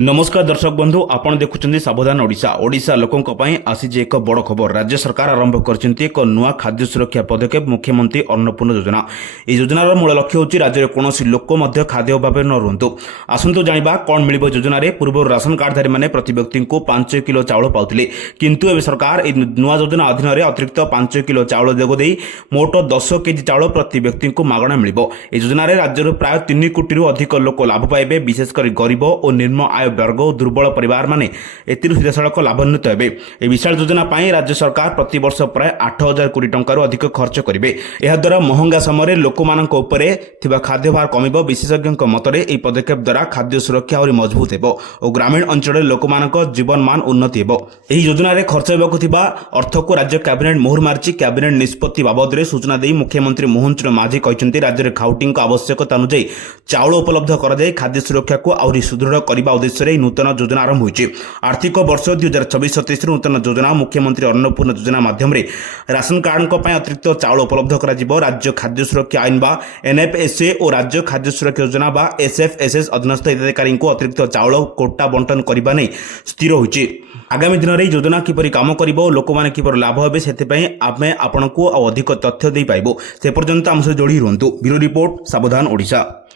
नमस्कार दर्शक बंधु आपण देखुछन्ती सावधान ओडिशा ओडिशा लोकों पई आसीजे एक बड़ खबर। राज्य सरकार आरंभ करछन्ती एक नुआ खाद्य सुरक्षा पदक्षेप मुख्यमंत्री अन्नपूर्ण योजना। ए योजनार मूल लक्ष्य होची राज्य रे कोनोसी लोक मध्य खाद्य अभाव न रहंतु। आसंतु जानिबा कोन मिलिबो योजना रे। पूर्व राशन कार्डधारी माने प्रति व्यक्ति को 5 किलो चाउल पाउथिले, किंतु एबे सरकार ए नुआ योजना अधीन रे अतिरिक्त 5 किलो चाउल देगो देई मोट 10 केजी चाउल प्रति व्यक्ति को मागणा मिलिबो। ए योजना रे राज्य रे प्राय 3 कोटी अधिक लोक लाभ पाइबे। विशेषकर गरीब और निम्न आय वर्ग और दुर्बल परिवार माने एतिर सीधासड़क लाभान्वित हेबे। ए विशाल योजना पाई राज्य सरकार प्रति वर्ष प्राय 8000 कोटी टंकार अधिक खर्च करिवे। एहा द्वारा महंगा समय लोक मानक उपरे थिबा खाद्य भार कमिबो। विशेषज्ञ मतरे ए पदक्षेप द्वारा खाद्य सुरक्षा और मजबूत हेबो और ग्रामीण अंचल लोक मानक जीवन मान उन्नति हेबो। एही योजना रे खर्च हेबाकु थिबा अर्थ को राज्य कैबिनेट मोहर मार्ची। कैबिनेट निष्पत्ति बाबद रे सूचना देई मुख्यमंत्री मोहन चरण माझी कहचंती राज्य रे खाउटिंग को आवश्यकता अनुसार चाउल उपलब्ध करा जाय खाद्य सुरक्षा को और सुदृढ़ करबा उद्देश्य रे नूतन योजना आरंभ होइछि। आर्थिक वर्ष 2026-27 नूतन योजना मुख्यमंत्री अन्नपूर्ण योजना माध्यम रे राशन कार्ड को अतिरिक्त चाउल उपलब्ध करा जिवो। राज्य खाद्य सुरक्षा आईन बा एनएफएसए और राज्य खाद्य सुरक्षा योजना बा एसएफएसएस अधीनस्थ हिताधिकारी को अतिरिक्त चाउल कोटा बंटन करबा नै स्थिर होइछि। आगामी दिन रे योजना किपरि काम करिवो, लोक माने किपरि लाभ हेबे, सेथिपई आमे आपनको अधिक तथ्य दे पाइबो। से पर्यंत हम से जोड़ी रहंतु। ब्यूरो रिपोर्ट सावधान ओडिशा।